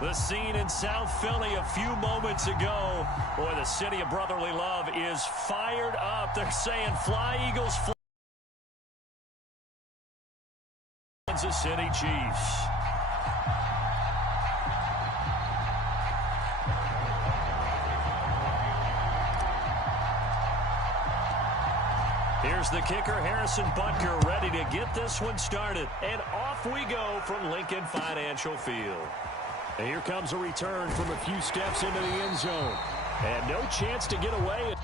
The scene in South Philly a few moments ago. Boy, the city of brotherly love is fired up. They're saying, fly, Eagles, fly. Kansas City Chiefs. Here's the kicker, Harrison Butker, ready to get this one started. And off we go from Lincoln Financial Field. And here comes a return from a few steps into the end zone. And no chance to get away.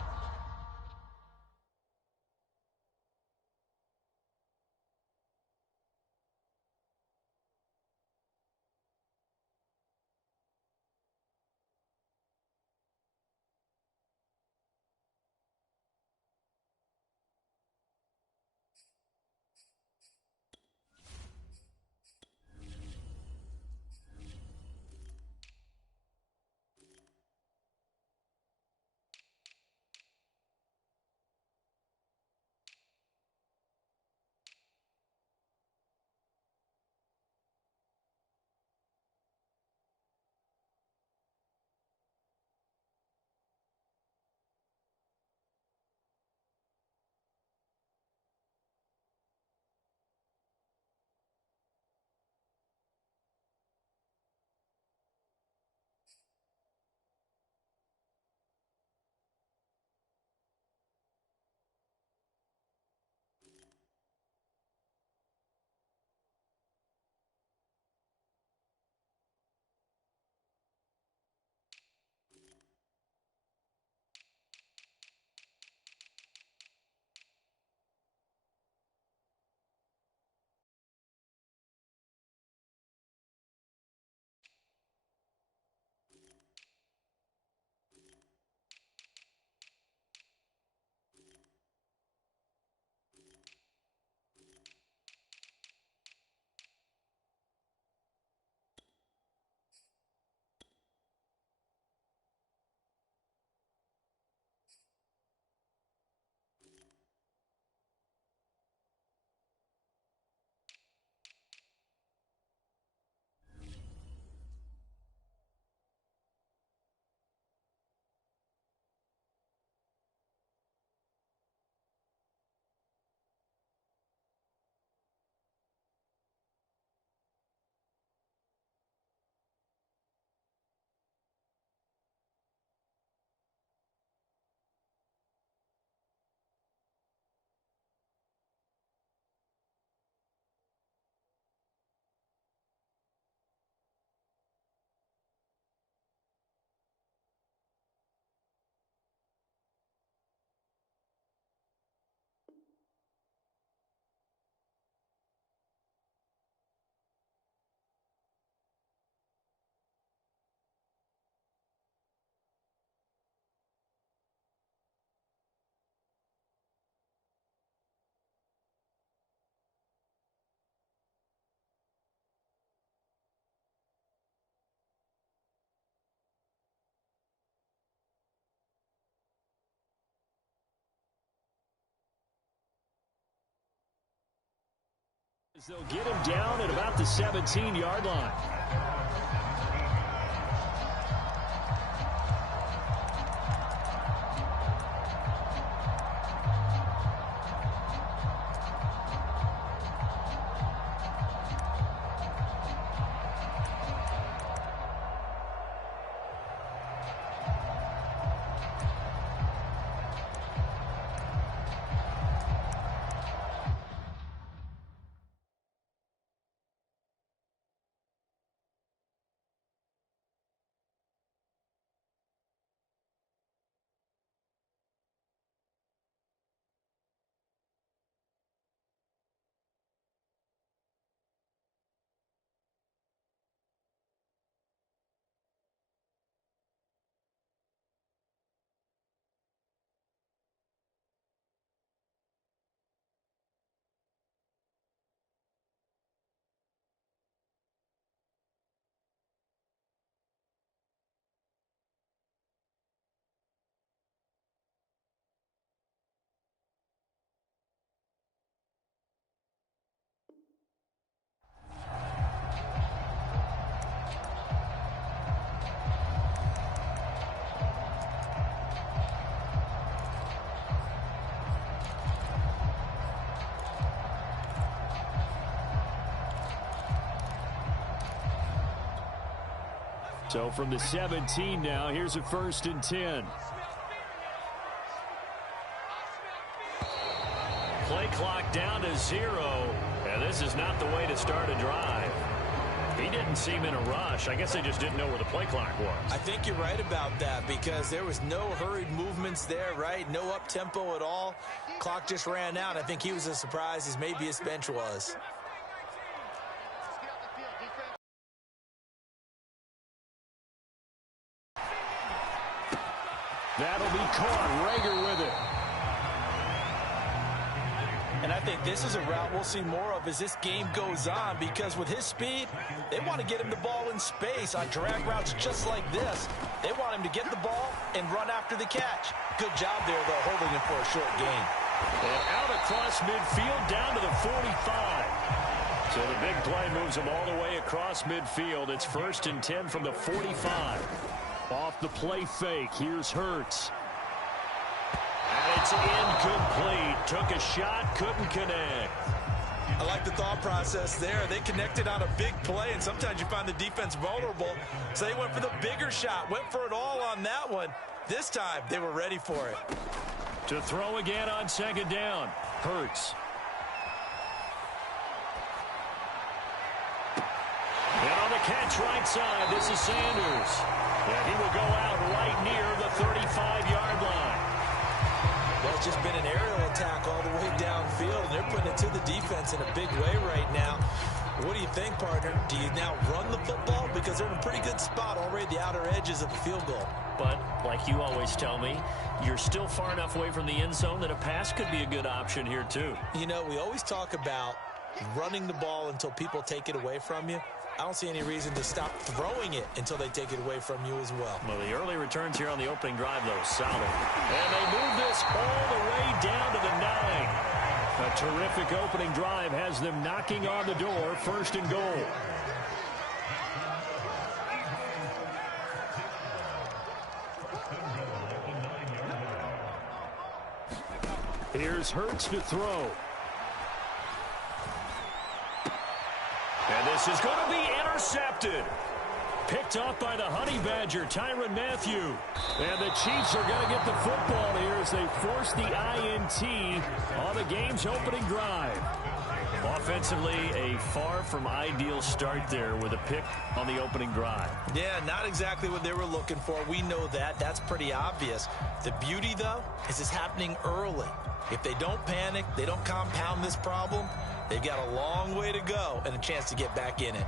They'll get him down at about the 17-yard line. So from the 17 now, here's a 1st and 10. Play clock down to 0, and this is not the way to start a drive. He didn't seem in a rush. I guess they just didn't know where the play clock was. I think you're right about that because there was no hurried movements there, right? No up-tempo at all. Clock just ran out. I think he was as surprised as maybe his bench was. That'll be caught. Rager with it. And I think this is a route we'll see more of as this game goes on because with his speed, they want to get him the ball in space on drag routes just like this. They want him to get the ball and run after the catch. Good job there, though, holding him for a short gain. And out across midfield down to the 45. So the big play moves him all the way across midfield. It's 1st and 10 from the 45. Off the play fake, here's Hurts. And it's incomplete. Took a shot, couldn't connect. I like the thought process there. They connected on a big play, and sometimes you find the defense vulnerable. So they went for the bigger shot, went for it all on that one. This time, they were ready for it. To throw again on 2nd down, Hurts. And on the catch right side, this is Sanders. And he will go out right near the 35-yard line. Well, it's just been an aerial attack all the way downfield, and they're putting it to the defense in a big way right now. What do you think, partner? Do you now run the football? Because they're in a pretty good spot already at the outer edges of the field goal. But, like you always tell me, you're still far enough away from the end zone that a pass could be a good option here, too. You know, we always talk about running the ball until people take it away from you. I don't see any reason to stop throwing it until they take it away from you as well. Well, the early returns here on the opening drive, though, solid. And they move this all the way down to the 9. A terrific opening drive has them knocking on the door, 1st and goal. Here's Hurts to throw. And this is going to be intercepted. Picked up by the Honey Badger, Tyrann Mathieu. And the Chiefs are going to get the football here as they force the INT on the game's opening drive. Offensively, a far from ideal start there with a pick on the opening drive. Yeah, not exactly what they were looking for. We know that. That's pretty obvious. The beauty, though, is it's happening early. If they don't panic, they don't compound this problem, they've got a long way to go and a chance to get back in it.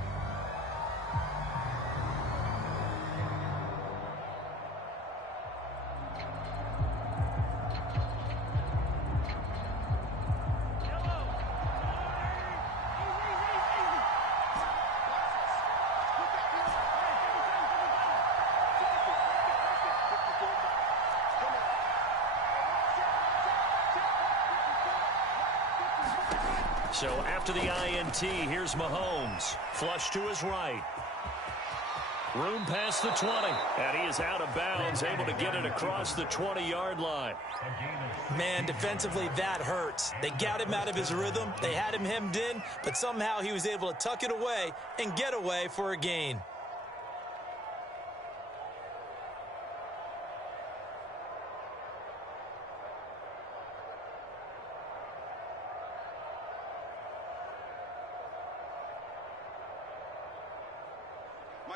So after the INT, here's Mahomes. Flush to his right. Room past the 20. And he is out of bounds, able to get it across the 20-yard line. Man, defensively, that hurts. They got him out of his rhythm. They had him hemmed in, but somehow he was able to tuck it away and get away for a gain.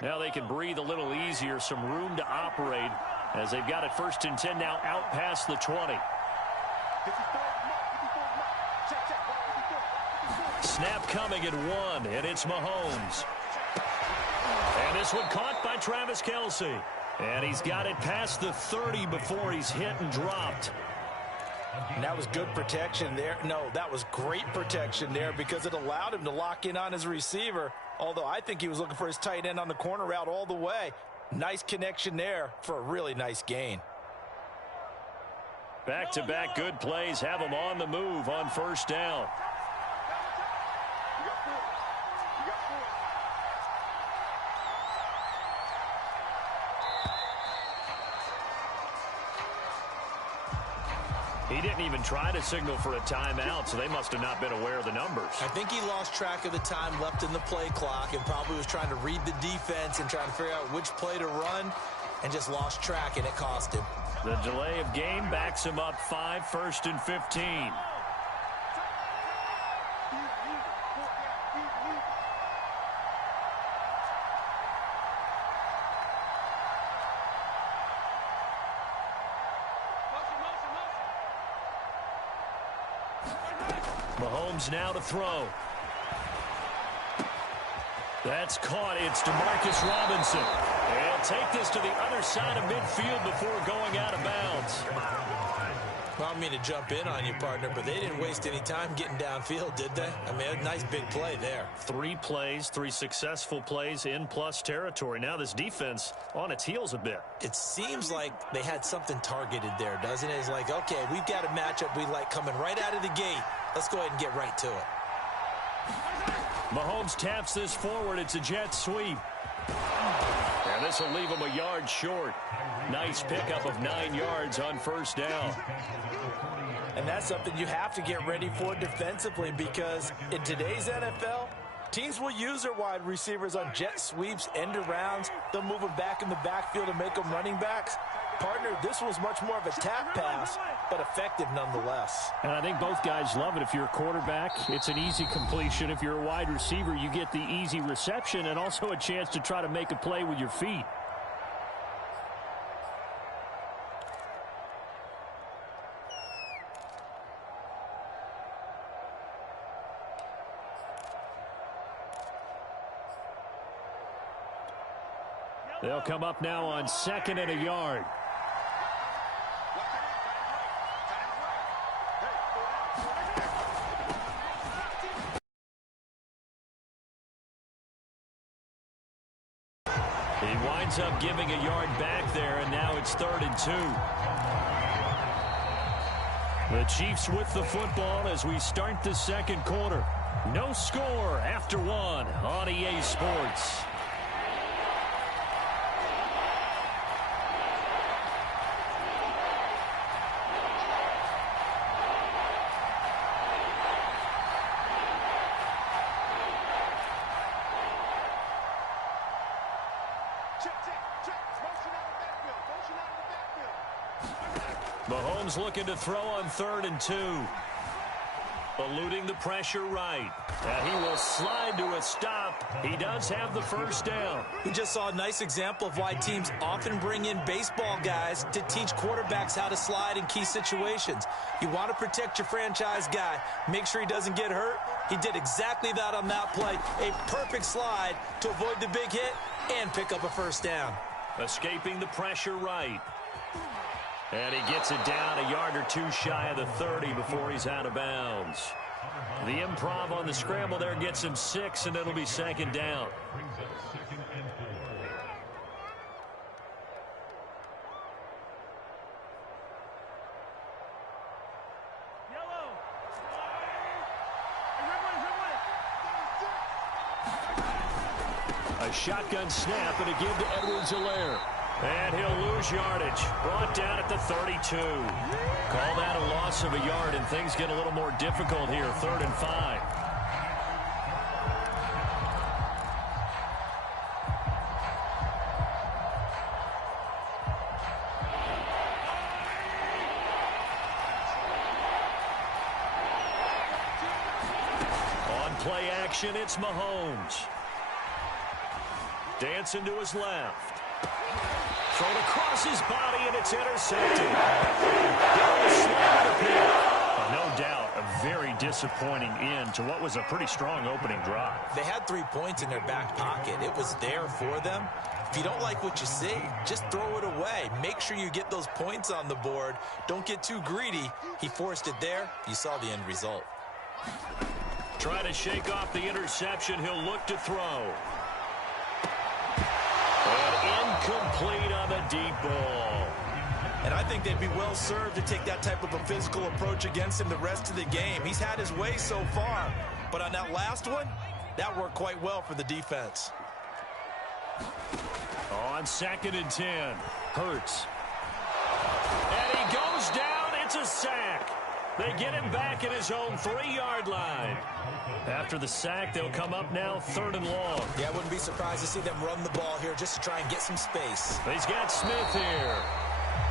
Now they can breathe a little easier, some room to operate as they've got it 1st and 10 now out past the 20. Snap coming at 1, and it's Mahomes. And this one caught by Travis Kelce. And he's got it past the 30 before he's hit and dropped. And that was good protection there. No, that was great protection there because it allowed him to lock in on his receiver. Although I think he was looking for his tight end on the corner route all the way. Nice connection there for a really nice gain. Back-to-back good plays have him on the move on 1st down. He didn't even try to signal for a timeout, so they must have not been aware of the numbers. I think he lost track of the time left in the play clock and probably was trying to read the defense and trying to figure out which play to run and just lost track, and it cost him. The delay of game backs him up 5, 1st and 15. Mahomes now to throw. That's caught. It's DeMarcus Robinson. He'll take this to the other side of midfield before going out of bounds. Well, I don't mean to jump in on you, partner, but they didn't waste any time getting downfield, did they? I mean, a nice big play there. 3 plays, 3 successful plays in plus territory. Now this defense on its heels a bit. It seems like they had something targeted there, doesn't it? It's like, okay, we've got a matchup we like coming right out of the gate. Let's go ahead and get right to it. Mahomes taps this forward. It's a jet sweep. And this will leave him a yard short. Nice pickup of 9 yards on first down. And that's something you have to get ready for defensively, because in today's NFL, teams will use their wide receivers on jet sweeps, end arounds. They'll move them back in the backfield and make them running backs. Partner, this was much more of a tap pass, but effective nonetheless. And I think both guys love it. If you're a quarterback, it's an easy completion. If you're a wide receiver, you get the easy reception and also a chance to try to make a play with your feet. They'll come up now on 2nd and a yard. He winds up giving a yard back there, and now it's 3rd and 2. The Chiefs with the football as we start the second quarter. No score after 1 on EA Sports. Mahomes looking to throw on 3rd and 2. Eluding the pressure right. And he will slide to a stop. He does have the first down. We just saw a nice example of why teams often bring in baseball guys to teach quarterbacks how to slide in key situations. You want to protect your franchise guy. Make sure he doesn't get hurt. He did exactly that on that play. A perfect slide to avoid the big hit and pick up a first down. Escaping the pressure right. And he gets it down a yard or 2 shy of the 30 before he's out of bounds. The improv on the scramble there gets him 6, and it'll be 2nd down. A shotgun snap and a give to Edwards-Helaire. And he'll lose yardage. Brought down at the 32. Call that a loss of a yard, and things get a little more difficult here. 3rd and 5. On play action, it's Mahomes. Dancing to his left. Thrown across his body, and it's intercepted. No doubt, a very disappointing end to what was a pretty strong opening drive. They had 3 points in their back pocket. It was there for them. If you don't like what you see, just throw it away. Make sure you get those points on the board. Don't get too greedy. He forced it there. You saw the end result. Trying to shake off the interception. He'll look to throw. And incomplete on the deep ball. And I think they'd be well served to take that type of a physical approach against him the rest of the game. He's had his way so far. But on that last one, that worked quite well for the defense. On 2nd and 10. Hurts. And he goes down. It's It's a sack. They get him back at his own 3-yard line. After the sack, they'll come up now 3rd and long. Yeah, I wouldn't be surprised to see them run the ball here just to try and get some space. He's got Smith here.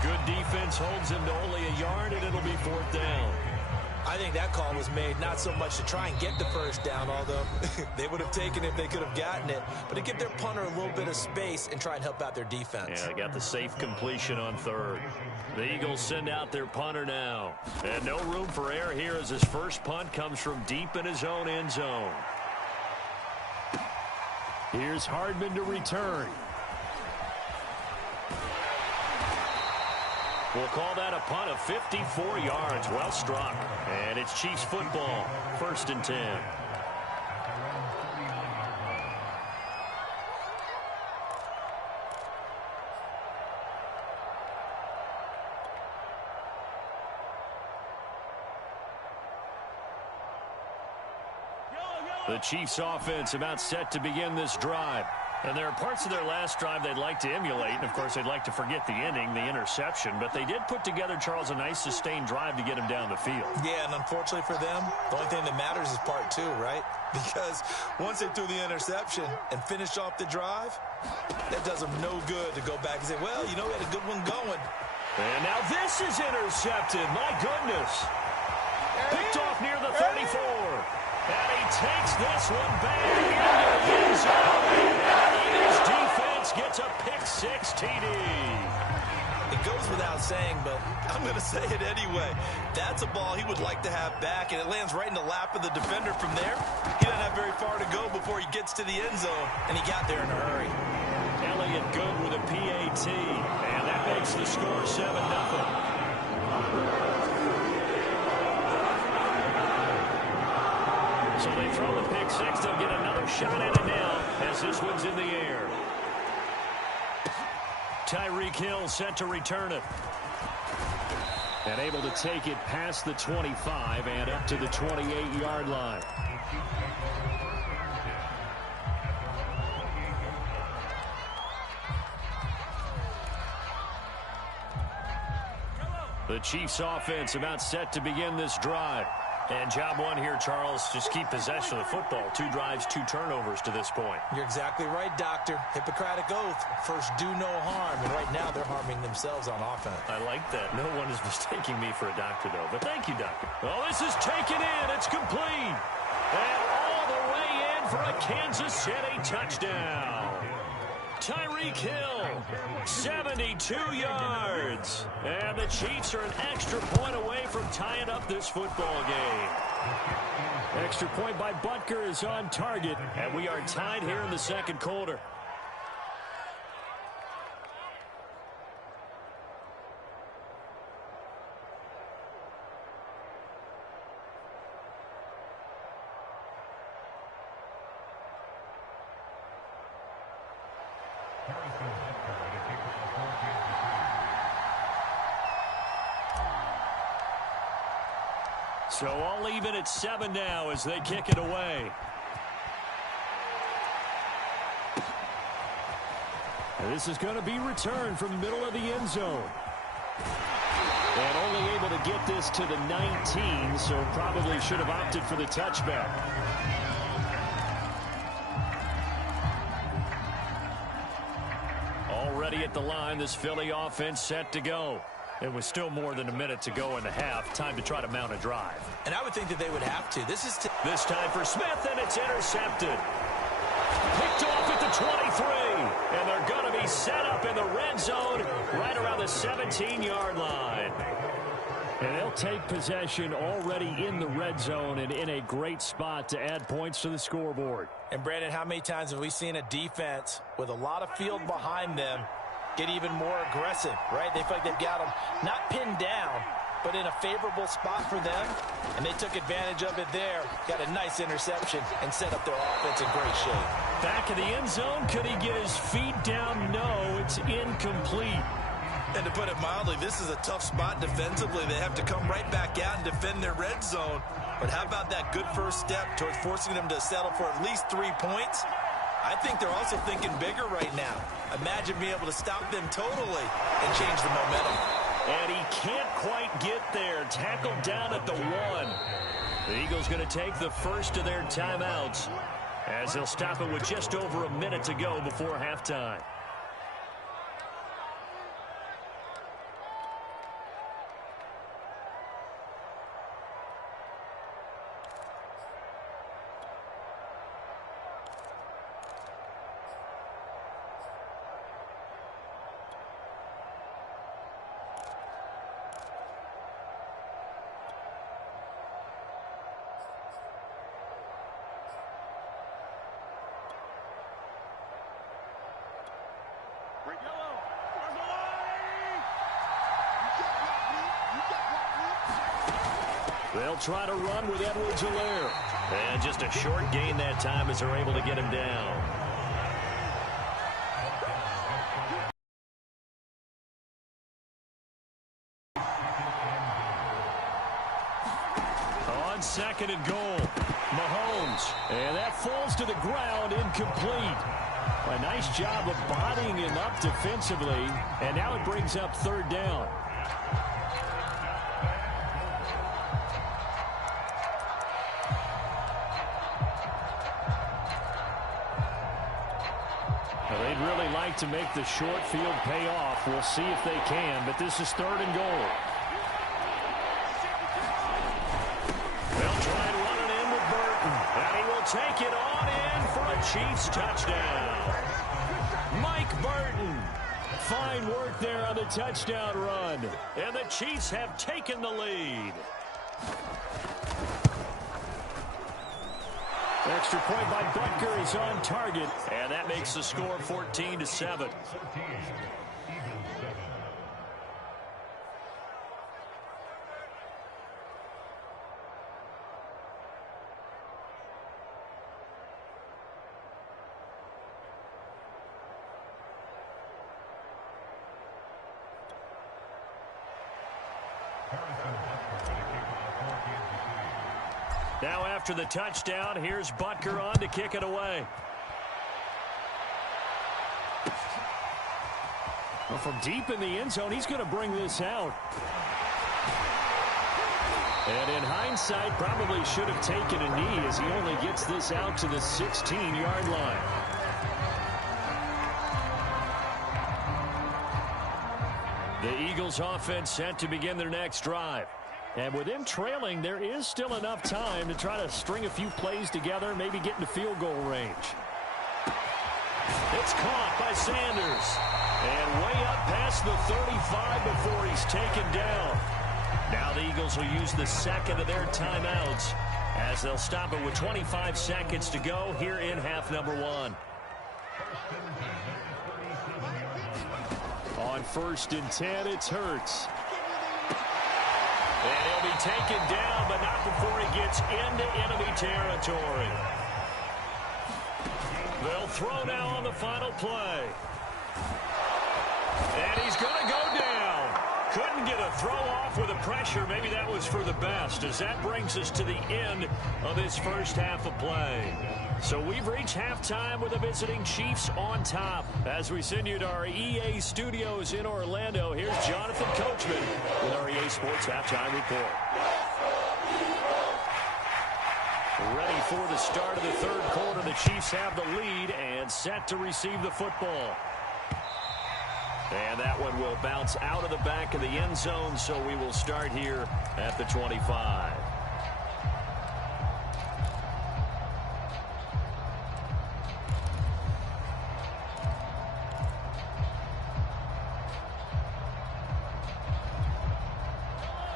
Good defense holds him to only a yard, and it'll be 4th down. I think that call was made not so much to try and get the first down, although they would have taken it if they could have gotten it, but to give their punter a little bit of space and try and help out their defense. Yeah, they got the safe completion on 3rd. The Eagles send out their punter now. And no room for error here as his first punt comes from deep in his own end zone. Here's Hardman to return. We'll call that a punt of 54 yards. Well struck. And it's Chiefs football. 1st and 10. The Chiefs offense about set to begin this drive. And there are parts of their last drive they'd like to emulate. And, of course, they'd like to forget the inning, the interception. But they did put together, Charles, a nice sustained drive to get him down the field. Yeah, and unfortunately for them, the only thing that matters is part 2, right? Because once they threw the interception and finished off the drive, that does them no good to go back and say, well, you know, we had a good one going. And now this is intercepted. My goodness. Picked off near the 34. And he takes this one back into the end zone. And the Eagles defense gets a pick-6 TD. It goes without saying, but I'm going to say it anyway. That's a ball he would like to have back, and it lands right in the lap of the defender from there. He doesn't have very far to go before he gets to the end zone, and he got there in a hurry. Elliott good with a PAT, and that makes the score 7-0. So they throw the pick-6. They'll get another shot at it now as this one's in the air. Tyreek Hill set to return it. And able to take it past the 25 and up to the 28-yard line. The Chiefs offense about set to begin this drive. And job one here, Charles, just keep possession of the football. 2 drives, 2 turnovers to this point. You're exactly right, Doctor. Hippocratic oath. First, do no harm. And right now, they're harming themselves on offense. I like that. No one is mistaking me for a doctor, though. But thank you, Doctor. Oh, this is taken in. It's complete. And all the way in for a Kansas City touchdown. Tyreek Hill, 72 yards. And the Chiefs are an extra point away from tying up this football game. Extra point by Butker is on target. And we are tied here in the second quarter. So all even at 7 now as they kick it away. And this is going to be returned from the middle of the end zone. And only able to get this to the 19, so probably should have opted for the touchback. Already at the line, this Philly offense set to go. It was still more than a minute to go in the half. Time to try to mount a drive. And I would think that they would have to. This time for Smith, and it's intercepted. Picked off at the 23. And they're going to be set up in the red zone right around the 17-yard line. And they'll take possession already in the red zone and in a great spot to add points to the scoreboard. And, Brandon, how many times have we seen a defense with a lot of field behind them get even more aggressive, right? They feel like they've got them not pinned down, but in a favorable spot for them, and they took advantage of it there, got a nice interception, and set up their offense in great shape. Back in the end zone, could he get his feet down? No, it's incomplete. And to put it mildly, this is a tough spot defensively. They have to come right back out and defend their red zone. But how about that good first step towards forcing them to settle for at least 3 points? I think they're also thinking bigger right now. Imagine being able to stop them totally and change the momentum. And he can't quite get there. Tackled down at the 1. The Eagles going to take the first of their timeouts as they'll stop it with just over a minute to go before halftime. They'll try to run with Edwards-Helaire. And just a short gain that time as they're able to get him down. On 2nd and goal, Mahomes. And that falls to the ground, incomplete. A nice job of bodying him up defensively. And now it brings up 3rd down. They'd really like to make the short field pay off. We'll see if they can, but this is 3rd and goal. They'll try and run it in with Burton, and he will take it on in for a Chiefs touchdown. Mike Burton. Fine work there on the touchdown run, and the Chiefs have taken the lead. Extra point by Butker is on target, and that makes the score 14-7. Now after the touchdown, here's Butker on to kick it away. Well, from deep in the end zone, he's going to bring this out. And in hindsight, probably should have taken a knee as he only gets this out to the 16-yard line. The Eagles offense set to begin their next drive. And with them trailing, there is still enough time to try to string a few plays together, maybe get into field goal range. It's caught by Sanders. And way up past the 35 before he's taken down. Now the Eagles will use the 2nd of their timeouts as they'll stop it with 25 seconds to go here in half number 1. On 1st and 10, it's Hurts. And he'll be taken down, but not before he gets into enemy territory. They'll throw now on the final play. And he's going to go down. Couldn't get a throw off with the pressure. Maybe that was for the best, as that brings us to the end of this first half of play. So we've reached halftime with the visiting Chiefs on top. As we send you to our EA studios in Orlando, here's Jonathan Coachman with our EA Sports Halftime Report. Ready for the start of the 3rd quarter. The Chiefs have the lead and set to receive the football. And that one will bounce out of the back of the end zone, so we will start here at the 25.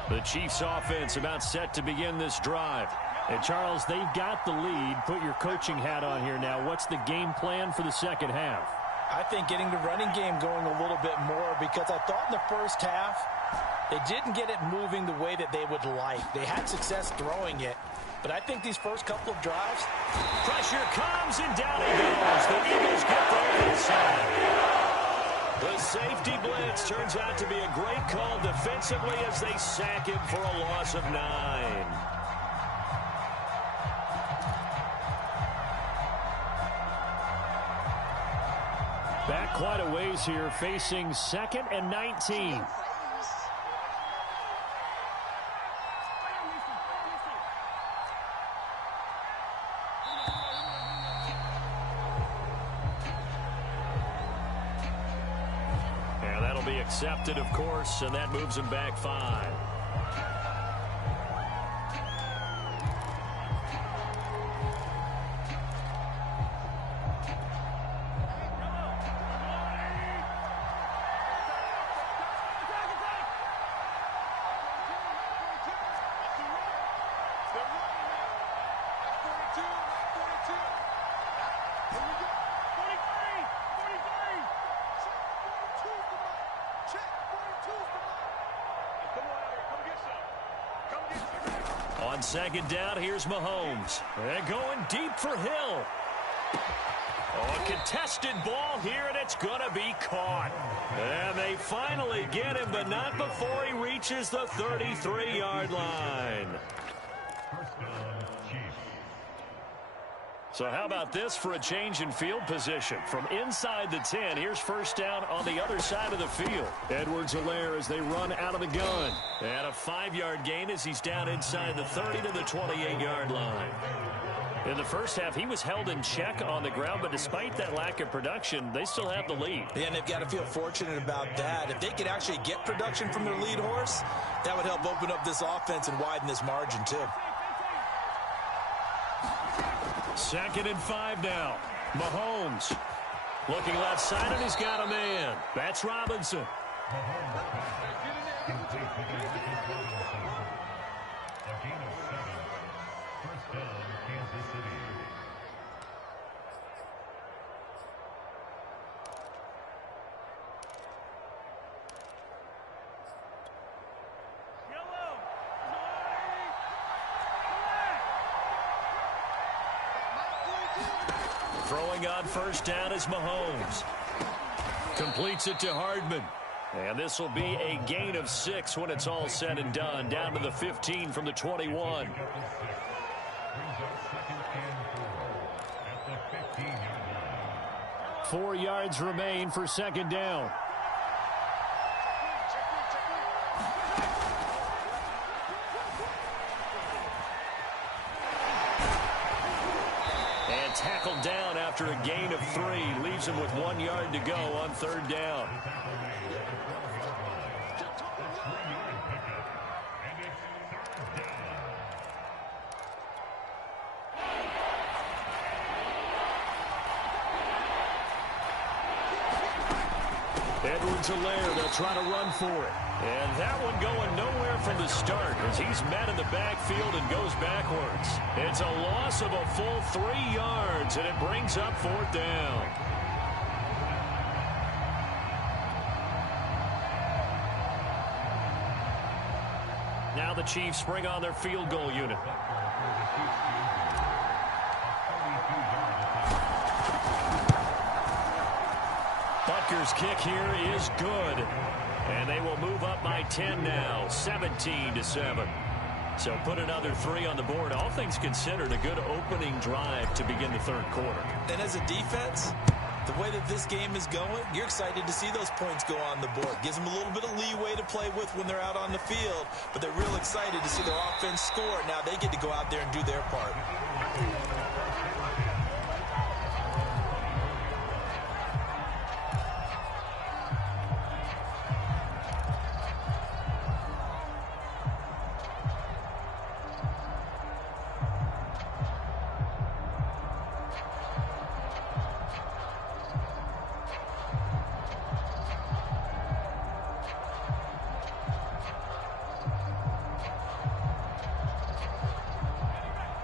The Chiefs offense about set to begin this drive. And Charles, they've got the lead. Put your coaching hat on here now. What's the game plan for the second half? I think getting the running game going a little bit more, because I thought in the first half they didn't get it moving the way that they would like. They had success throwing it, but I think these first couple of drives. Pressure comes and down he goes. The Eagles get there inside. The safety blitz turns out to be a great call defensively as they sack him for a loss of 9. Back quite a ways here, facing 2nd and 19. Accepted, of course, and that moves him back 5. On second down, here's Mahomes. They're going deep for Hill. Oh, a contested ball here, and it's going to be caught. And they finally get him, but not before he reaches the 33-yard line. So how about this for a change in field position? From inside the 10, here's first down on the other side of the field. Edwards-Helaire as they run out of the gun. And a 5-yard gain as he's down inside the 30 to the 28-yard line. In the first half, he was held in check on the ground, but despite that lack of production, they still have the lead. Yeah, and they've got to feel fortunate about that. If they could actually get production from their lead horse, that would help open up this offense and widen this margin, too. 2nd and 5 now. Mahomes looking left side, and he's got a man. That's Robinson. Throwing on first down is Mahomes. Completes it to Hardman. And this will be a gain of 6 when it's all said and done. Down to the 15 from the 21. 4 yards remain for second down. Tackled down after a gain of 3. Leaves him with 1 yard to go on third down. Edwards-Helaire, they'll try to run for it. And that one going nowhere from the start as he's met in the backfield and goes backwards. It's a loss of a full 3 yards, and it brings up 4th down. Now the Chiefs bring on their field goal unit. Butker's kick here is good. And they will move up by 10 now, 17-7. So put another 3 on the board. All things considered, a good opening drive to begin the third quarter. And as a defense, the way that this game is going, you're excited to see those points go on the board. Gives them a little bit of leeway to play with when they're out on the field, but they're real excited to see their offense score. Now they get to go out there and do their part.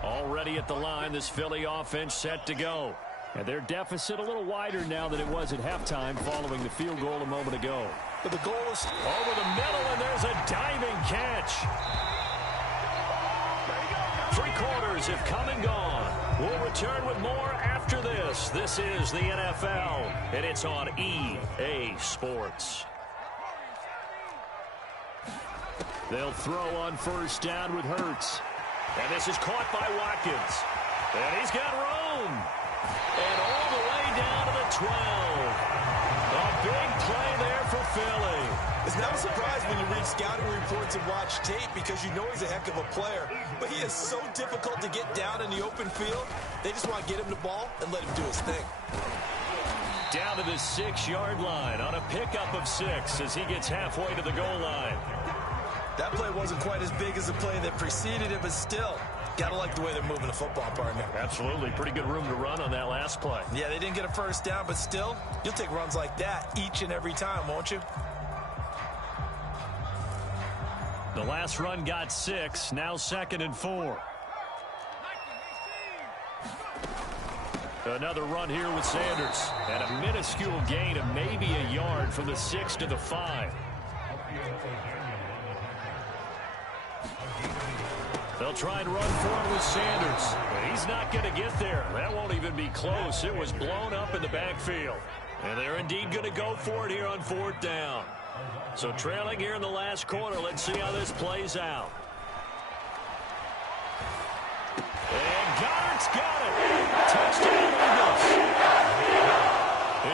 Already at the line, this Philly offense set to go. And their deficit a little wider now than it was at halftime following the field goal a moment ago. But the goal is over the middle, and there's a diving catch. 3 quarters have come and gone. We'll return with more after this. This is the NFL, and it's on EA Sports. They'll throw on first down with Hurts. And this is caught by Watkins. And he's got room. And all the way down to the 12. A big play there for Philly. It's not a surprise when you read scouting reports and watch tape because you know he's a heck of a player. But he is so difficult to get down in the open field. They just want to get him the ball and let him do his thing. Down to to the 6-yard line on a pickup of 6 as he gets halfway to the goal line. That play wasn't quite as big as the play that preceded it, but still, gotta like the way they're moving the football, partner. Absolutely. Pretty good room to run on that last play. Yeah, they didn't get a first down, but still, you'll take runs like that each and every time, won't you? The last run got 6, now 2nd and 4. Another run here with Sanders. And a minuscule gain of maybe a yard from the 6 to the 5. They'll try and run for it with Sanders. But he's not going to get there. That won't even be close. It was blown up in the backfield. And they're indeed going to go for it here on 4th down. So trailing here in the last quarter. Let's see how this plays out. And Goddard's got it. Touchdown, Eagles.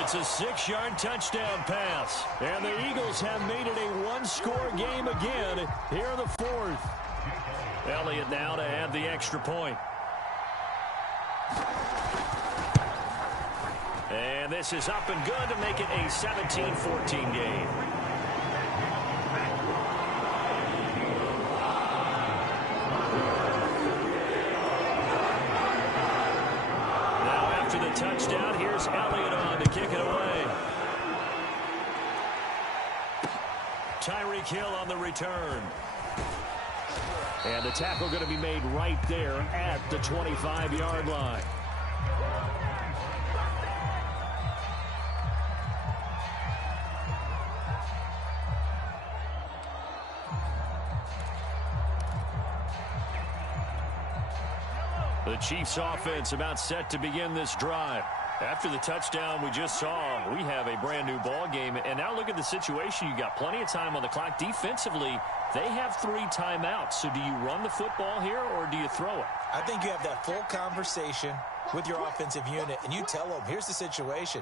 It's a 6-yard touchdown pass. And the Eagles have made it a one-score game again here in the 4th. Elliott now to add the extra point. And this is up and good to make it a 17-14 game. Now after the touchdown, here's Elliott on to kick it away. Tyreek Hill on the return. And the tackle going to be made right there at the 25-yard line. The Chiefs offense about set to begin this drive. After the touchdown we just saw, we have a brand new ball game. And now look at the situation. You got plenty of time on the clock. Defensively, they have 3 timeouts. So do you run the football here or do you throw it? I think you have that full conversation with your offensive unit, and you tell them, here's the situation.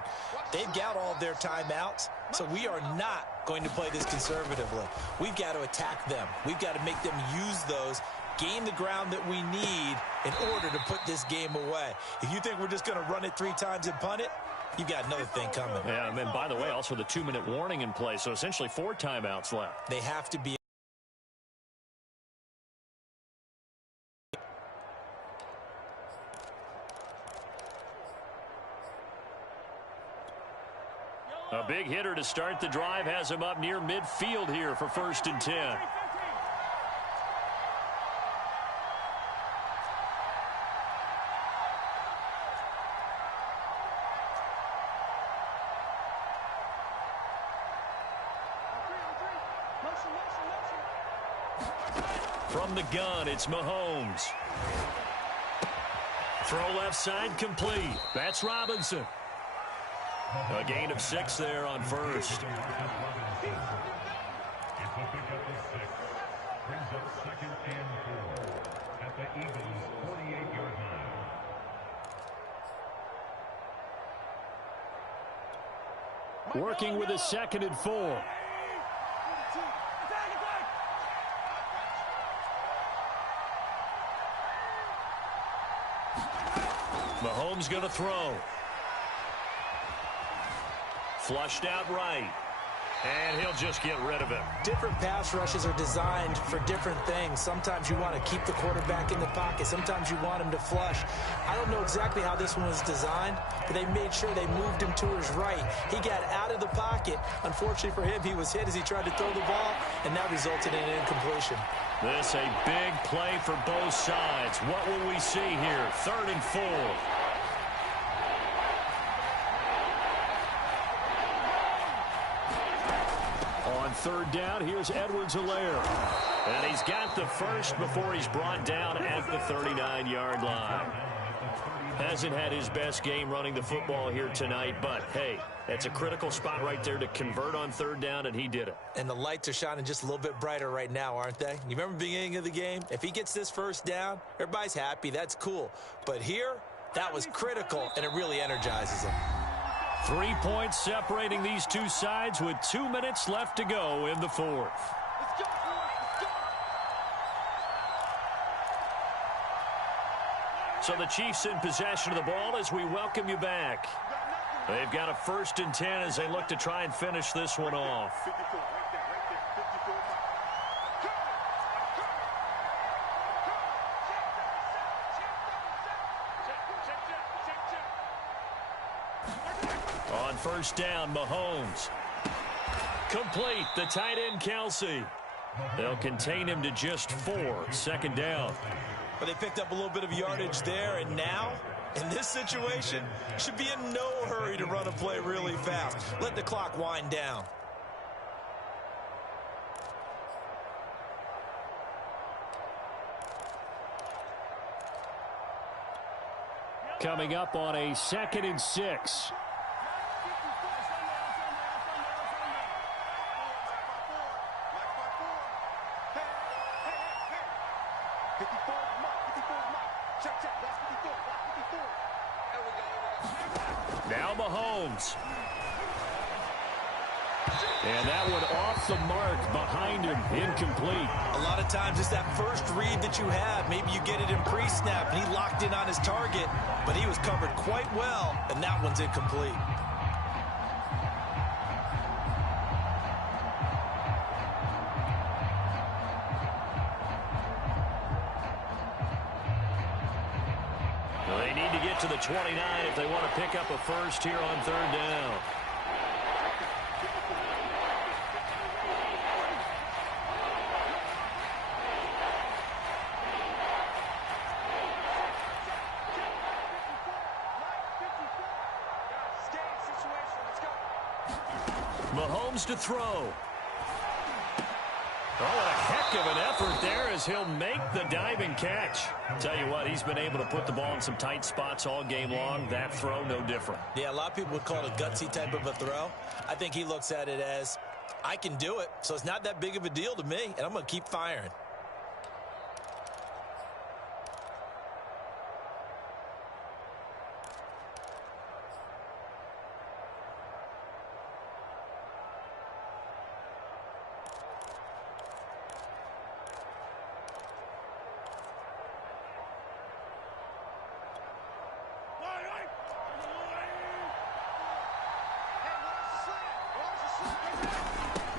They've got all of their timeouts, so we are not going to play this conservatively. We've got to attack them. We've got to make them use those, gain the ground that we need in order to put this game away. If you think we're just going to run it 3 times and punt it, you've got another thing coming. Yeah, and then, by the way, also the 2-minute warning in play, so essentially 4 timeouts left. They have to be. A big hitter to start the drive has him up near midfield here for 1st and 10. From the gun, it's Mahomes. Throw left side complete. That's Robinson. A gain of 6 there on 1st. Working with a 2nd and 4. Mahomes going to throw. Flushed out right. And he'll just get rid of it. Different pass rushes are designed for different things. Sometimes you want to keep the quarterback in the pocket. Sometimes you want him to flush. I don't know exactly how this one was designed, but they made sure they moved him to his right. He got out of the pocket. Unfortunately for him, he was hit as he tried to throw the ball, and that resulted in an incompletion. This a big play for both sides. What will we see here? 3rd and 4. On 3rd down, here's Edwards-Helaire. And he's got the first before he's brought down at the 39-yard line. Hasn't had his best game running the football here tonight, but, hey, that's a critical spot right there to convert on 3rd down, and he did it. And the lights are shining just a little bit brighter right now, aren't they? You remember the beginning of the game? If he gets this 1st down, everybody's happy. That's cool. But here, that was critical, and it really energizes him. 3 points separating these two sides with 2 minutes left to go in the 4th. So the Chiefs in possession of the ball as we welcome you back. They've got a 1st and 10 as they look to try and finish this one off. On 1st down, Mahomes. Complete, the tight end, Kelsey. They'll contain him to just 4, 2nd down. But they picked up a little bit of yardage there, and now, in this situation, should be in no hurry to run a play really fast. Let the clock wind down. Coming up on a 2nd and 6. Now Mahomes. And that one off the mark behind him, incomplete. A lot of times it's that first read that you have. Maybe you get it in pre-snap, and he locked in on his target, but he was covered quite well, and that one's incomplete. They need to get to the 29 if they want to pick up a first here on 3rd down. Mahomes to throw. Oh, what a heck of an effort there as he'll make the diving catch. Tell you what, he's been able to put the ball in some tight spots all game long. That throw, no different. Yeah, a lot of people would call it a gutsy type of a throw. I think he looks at it as, I can do it, so it's not that big of a deal to me, and I'm going to keep firing.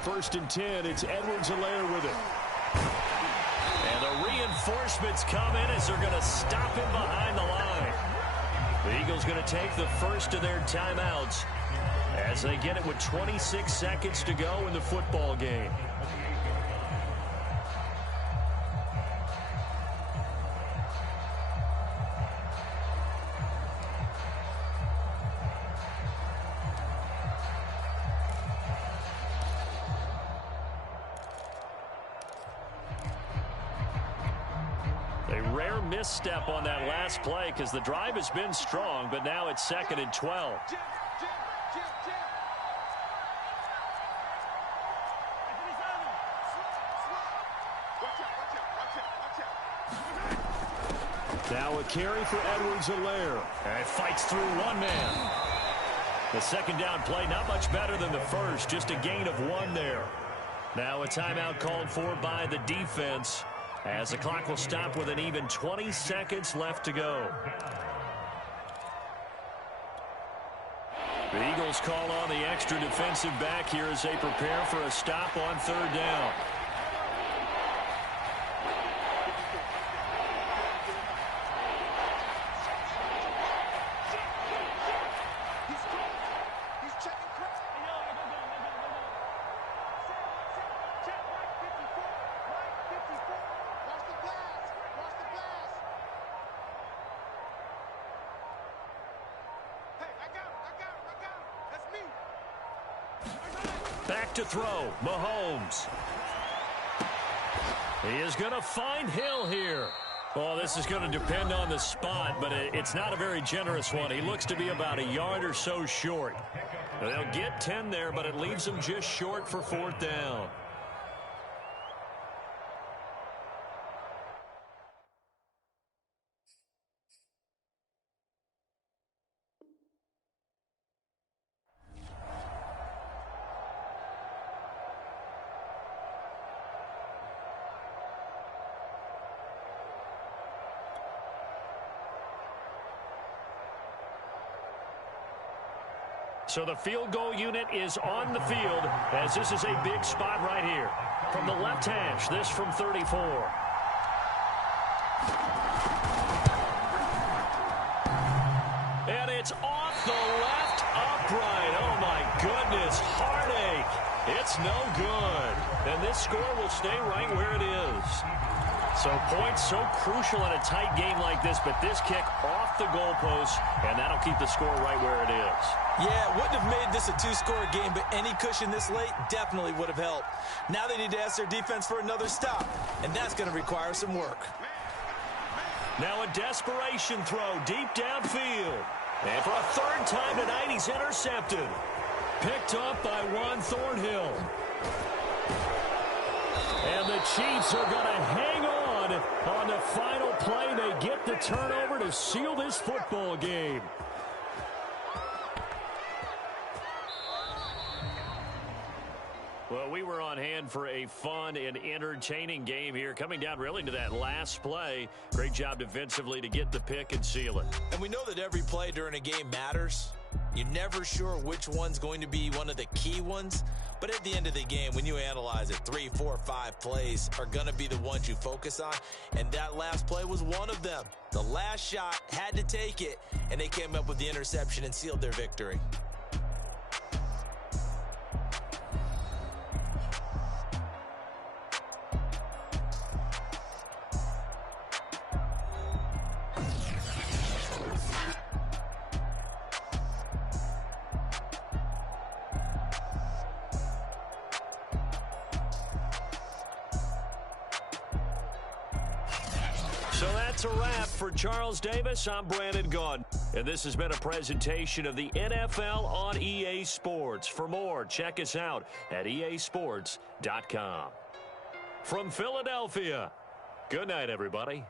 First and 10, it's Edwards-Helaire with it. And the reinforcements come in as they're going to stop him behind the line. The Eagles going to take the first of their timeouts as they get it with 26 seconds to go in the football game. Misstep on that last play because the drive has been strong, but now it's 2nd and 12. Now a carry for Edwards-Helaire. And fights through one man. The 2nd down play, not much better than the first, just a gain of 1 there. Now a timeout called for by the defense, as the clock will stop with an even 20 seconds left to go. The Eagles call on the extra defensive back here as they prepare for a stop on 3rd down. Back to throw, Mahomes. He is going to find Hill here. Well, this is going to depend on the spot, but it's not a very generous one. He looks to be about a yard or so short. They'll get 10 there, but it leaves them just short for 4th down. So the field goal unit is on the field as this is a big spot right here. From the left hash, this from 34. And it's off the left upright. Oh, my goodness. Heartache. It's no good. And this score will stay right where it is. So points so crucial in a tight game like this, but this kick off the goalpost, and that'll keep the score right where it is. Yeah, wouldn't have made this a two-score game, but any cushion this late definitely would have helped. Now they need to ask their defense for another stop, and that's going to require some work. Now a desperation throw deep downfield. And for a third time tonight, he's intercepted. Picked up by Juan Thornhill. And the Chiefs are going to hang on the final play. They get the turnover to seal this football game. Well, we were on hand for a fun and entertaining game here. Coming down really to that last play. Great job defensively to get the pick and seal it. And we know that every play during a game matters. You're never sure which one's going to be one of the key ones. But at the end of the game, when you analyze it, 3, 4, 5 plays are going to be the ones you focus on. And that last play was one of them. The last shot had to take it, and they came up with the interception and sealed their victory. So that's a wrap for Charles Davis. I'm Brandon Gunn. And this has been a presentation of the NFL on EA Sports. For more, check us out at easports.com. From Philadelphia, good night, everybody.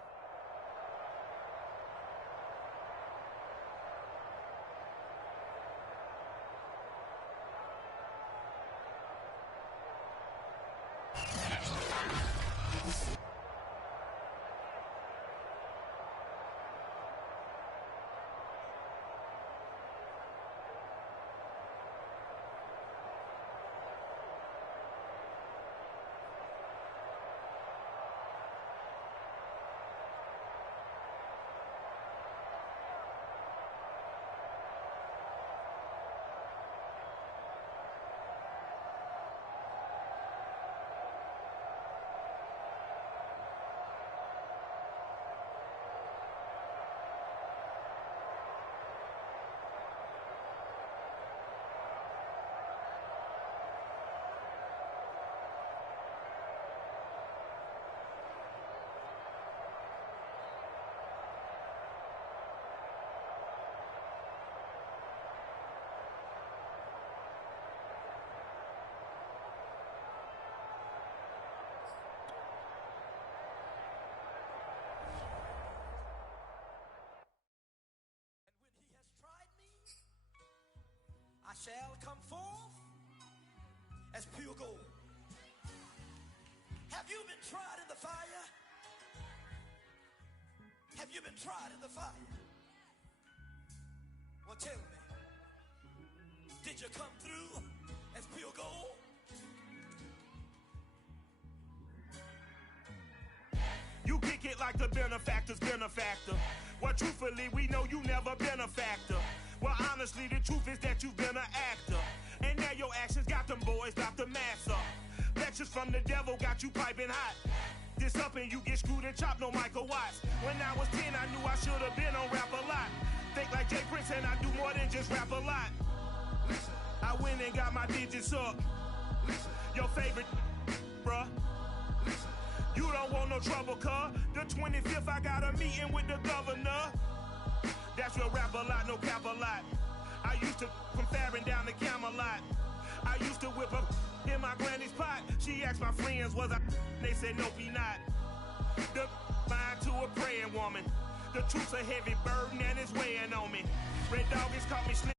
Shall come forth as pure gold. Have you been tried in the fire? Have you been tried in the fire? Well, tell me, did you come through as pure gold? You kick it like the benefactor's benefactor. Well, truthfully, we know you never been a factor. Well, honestly, the truth is that you've been an actor. And now your actions got them boys about to mass up. Lectures from the devil got you piping hot. This up and you get screwed and chopped, no Michael Watts. When I was 10, I knew I should have been on rap a lot. Think like Jay Prince and I do more than just rap a lot. I went and got my digits up. Your favorite, bruh. You don't want no trouble, cuz. The 25th, I got a meeting with the governor. That's real rap a lot, no cap a lot. I used to from Farron down to Camelot. I used to whip up in my granny's pot. She asked my friends, was I? They said, nope, he not. The mind to a praying woman. The truth's a heavy burden and it's weighing on me. Red Dog has caught me slipping.